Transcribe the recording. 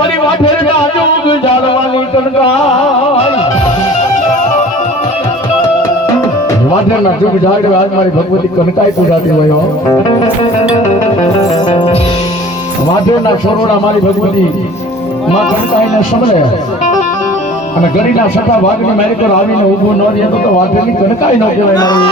મારી જુગ જાડ્યો આજ મારી ભગવતી કનકાઈ પૂજાતી હોય, હો. સરોડા મારી ભગવતી માં કનકાઈને સમરે અને ગરીના સખા ભાગની મારી પર આવીને ઊભું ન રહે તો તો વાઢેરની કનકાઈ ન કહેવાય મારી.